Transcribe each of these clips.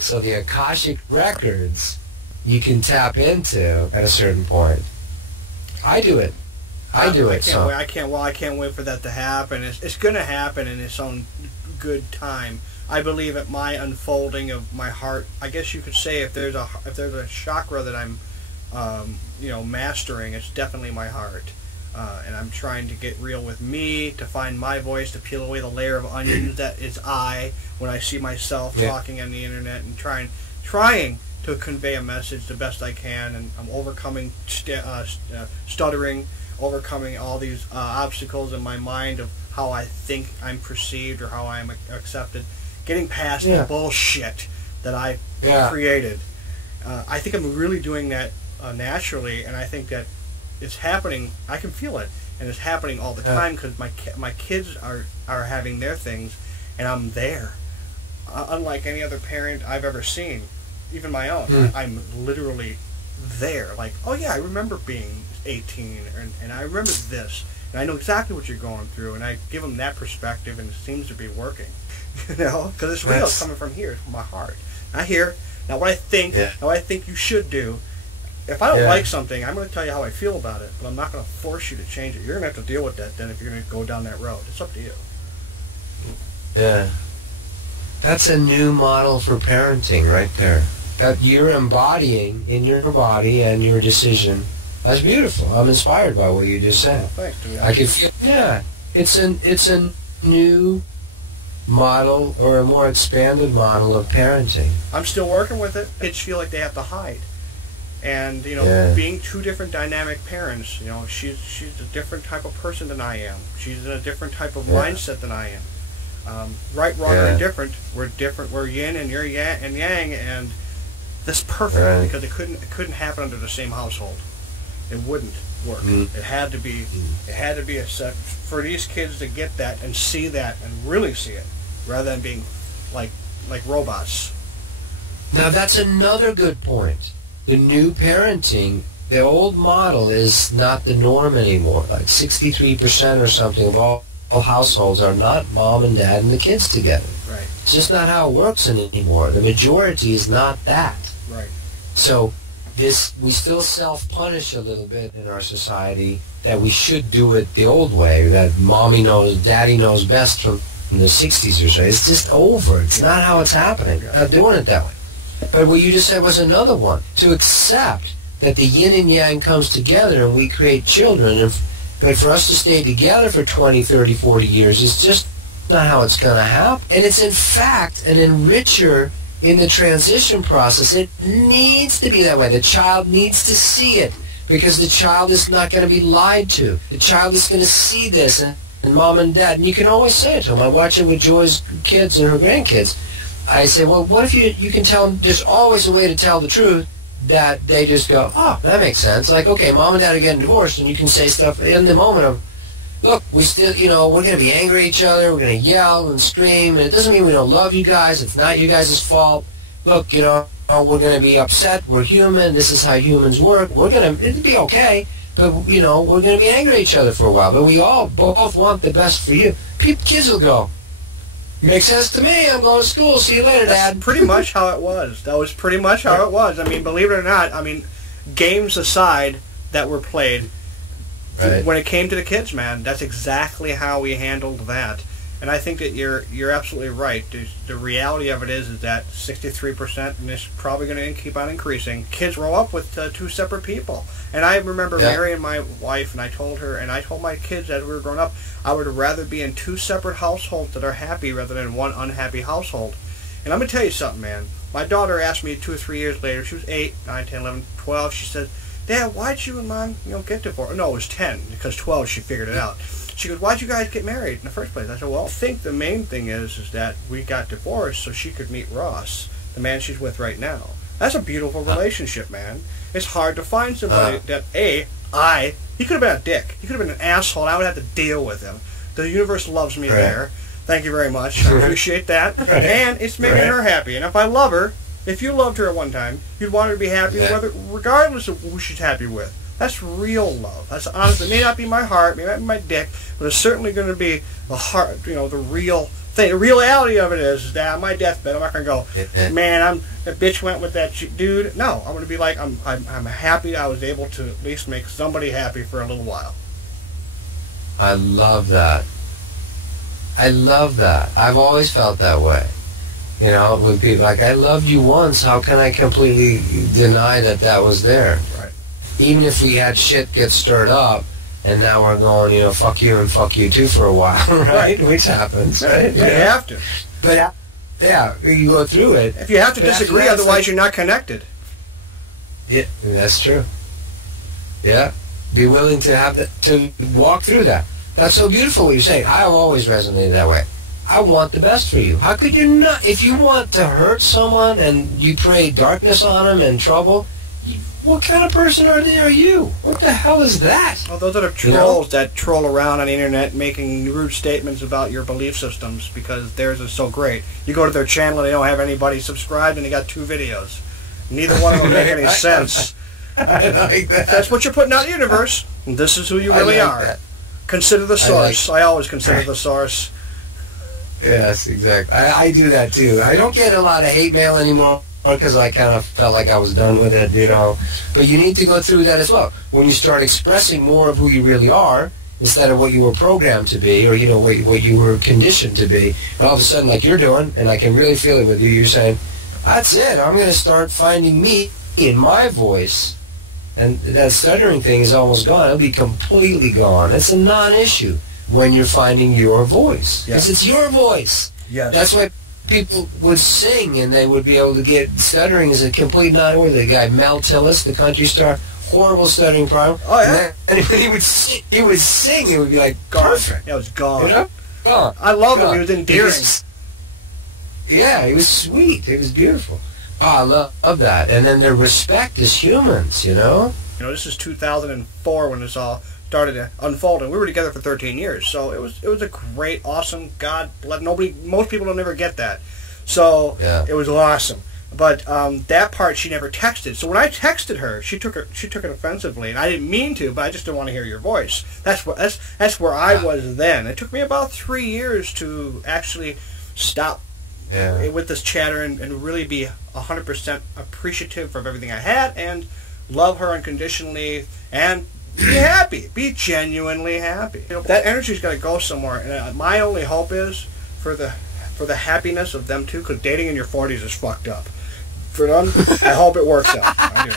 So the Akashic records you can tap into at a certain point. I do it. I can't wait for that to happen. It's going to happen in its own good time. I believe at my unfolding of my heart. I guess you could say if there's a chakra that I'm mastering, it's definitely my heart. And I'm trying to get real with me, to find my voice, to peel away the layer of onions that is I when I see myself talking on the internet, and trying to convey a message the best I can. And I'm overcoming stuttering, overcoming all these obstacles in my mind of how I think I'm perceived or how I'm accepted, getting past the bullshit that I created. I think I'm really doing that naturally, and I think that it's happening. I can feel it, and it's happening all the time because my kids are having their things, and I'm there. Unlike any other parent I've ever seen, even my own, I'm literally there. Like, oh yeah, I remember being 18, and I remember this, and I know exactly what you're going through, and I give them that perspective, and it seems to be working. Because it's real. It's coming from here, from my heart. Not here, not what I think, not what I think you should do. If I don't like something, I'm going to tell you how I feel about it, but I'm not going to force you to change it. You're going to have to deal with that then if you're going to go down that road. It's up to you. Yeah. That's a new model for parenting right there. That you're embodying in your body and your decision. That's beautiful. I'm inspired by what you just said. Thanks, Tobias. I can feel, it's a new model, or a more expanded model of parenting. I'm still working with it. Kids feel like they have to hide. And, being two different dynamic parents, she's a different type of person than I am. She's in a different type of mindset than I am. Right, wrong, and different. We're different. We're yin and you're yang, and that's perfect because it couldn't happen under the same household. It wouldn't work. It had to be. It had to be a set for these kids to get that and see that and really see it, rather than being like robots. Now that's another good point. The new parenting, the old model is not the norm anymore. Like 63% or something of all households are not mom and dad and the kids together. Right. It's just not how it works anymore. The majority is not that. Right. So we still self-punish a little bit in our society that we should do it the old way, that mommy knows, daddy knows best from the 60s or so. It's just over. It's not how it's happening. Not doing it that way. But what you just said was another one. To accept that the yin and yang comes together and we create children, but for us to stay together for 20, 30, 40 years is just not how it's going to happen. And it's in fact an enricher in the transition process. It needs to be that way. The child needs to see it because the child is not going to be lied to. The child is going to see this, and mom and dad, and you can always say it to them. I watch it with Joy's kids and her grandkids. I say, well, what if you can tell them there's always a way to tell the truth that they just go, oh, that makes sense. Like, okay, mom and dad are getting divorced, and you can say stuff in the moment of, look, we still, we're going to be angry at each other, we're going to yell and scream, and it doesn't mean we don't love you guys, it's not you guys' fault. Look, we're going to be upset, we're human, this is how humans work, it'll be okay, but, we're going to be angry at each other for a while, but we all both want the best for you. Kids will go, makes sense to me. I'm going to school. See you later, Dad. That's pretty much how it was. That was pretty much how it was. I mean, believe it or not, games aside that were played, when it came to the kids, man, that's exactly how we handled that. And I think that you're absolutely right. The reality of it is that 63%, and it's probably going to keep on increasing, kids grow up with two separate people. And I remember marrying my wife, and I told my kids as we were growing up, I would rather be in two separate households that are happy rather than one unhappy household. And I'm going to tell you something, man. My daughter asked me 2 or 3 years later, she was 8, 9, 10, 11, 12, she said, Dad, why'd you and Mom get divorced? No, it was 10, because 12 she figured it out. She goes, why'd you guys get married in the first place? I said, well, I think the main thing is that we got divorced so she could meet Ross, the man she's with right now. That's a beautiful relationship, man. It's hard to find somebody that, he could have been a dick. He could have been an asshole, and I would have to deal with him. The universe loves me there. Thank you very much. I appreciate that. And it's making her happy. And if I love her, if you loved her at one time, you'd want her to be happy regardless of who she's happy with. That's real love. That's honest. It may not be my heart, may not be my dick, but it's certainly going to be the heart, the real The reality of it is that on my deathbed, I'm not going to go, man, the bitch went with that dude. No, I'm going to be like, I'm happy I was able to at least make somebody happy for a little while. I love that. I love that. I've always felt that way. You know, with people like, I loved you once, how can I completely deny that that was there? Right. Even if we had shit get stirred up, and now we're going, you know, fuck you and fuck you too for a while, right? Which happens, right? Yeah, you have to. But, yeah, you go through it. If you have to disagree, otherwise you're not connected. Yeah, that's true. Yeah. Be willing to have to walk through that. That's so beautiful what you're saying. I've always resonated that way. I want the best for you. How could you not? If you want to hurt someone and you pray darkness on them and trouble, what kind of person are you? What the hell is that? Well, those are the trolls that troll around on the internet making rude statements about your belief systems because theirs is so great. You go to their channel and they don't have anybody subscribed and they got 2 videos. Neither one of them make any sense. I like that. That's what you're putting out in the universe. And this is who you really are. That. Consider the source. I always consider the source. Yes, exactly. I do that too. I don't get a lot of hate mail anymore because I kind of felt like I was done with it, you know. But you need to go through that as well. When you start expressing more of who you really are instead of what you were programmed to be or, you know, what you were conditioned to be, and all of a sudden, like you're doing, and I can really feel it with you, you're saying, that's it. I'm going to start finding me in my voice. And that stuttering thing is almost gone. It'll be completely gone. It's a non-issue when you're finding your voice. Because it's your voice. Yes. That's why people would sing and they would be able to get stuttering is a complete non-issue. The guy Mel Tillis, the country star, horrible stuttering problem. Oh, yeah. And when he would sing, it would be like perfect. Yeah, it was gone. You know? Gone. I love him. He was endearing. Yeah, he was sweet. It was beautiful. Oh, I love that. And then their respect as humans, you know? You know, this is 2004 when this all started to unfold, and we were together for 13 years. So it was a great, awesome, God bless. Most people don't ever get that. So It was awesome. But that part she never texted. So when I texted her, she took it offensively, and I didn't mean to, but I just didn't want to hear your voice. That's where I was then. It took me about 3 years to actually stop with this chatter and really be 100% appreciative of everything I had and love her unconditionally and be happy, be genuinely happy. You know, that energy's got to go somewhere, and my only hope is for the happiness of them two, because dating in your 40s is fucked up. For them, I hope it works out. I do.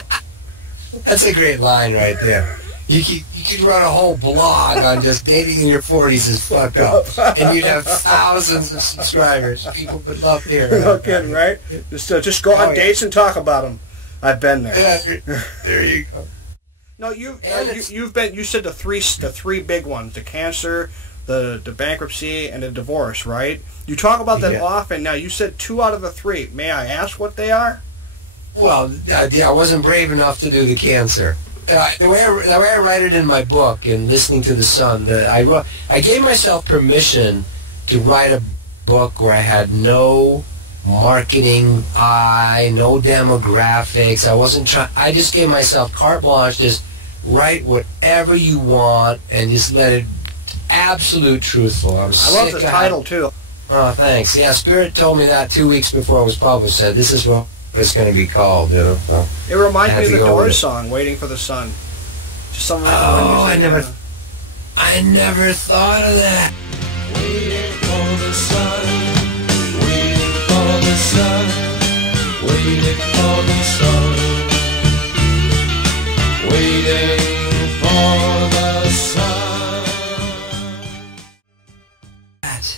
That's a great line right there. You could run a whole blog on just dating in your 40s is fucked up, and you'd have thousands of subscribers. People would love hearing. No kidding, right? Just go on dates and talk about them. I've been there. Yeah, there you go. No, you said the three big ones: the cancer, the bankruptcy, and the divorce. Right? You talk about that often. Now you said 2 out of the 3. May I ask what they are? Well, I wasn't brave enough to do the cancer. The way I write it in my book and listening to the Sun, I gave myself permission to write a book where I had no marketing no demographics. I wasn't trying. I just gave myself carte blanche. Just write whatever you want and just let it absolute truthful. I love the title too. Oh, thanks. Yeah, Spirit told me that 2 weeks before it was published. Said this is what it's going to be called. You know. So it reminds me of the Doors song, "Waiting for the Sun." Just some I never thought of that. Waiting for the sun, waiting for the sun, waiting for the sun, waiting for the sun.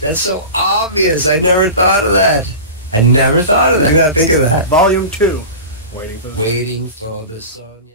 That's so obvious. I never thought of that. I never thought of that. I gotta think of that. Volume 2. Waiting for the sun.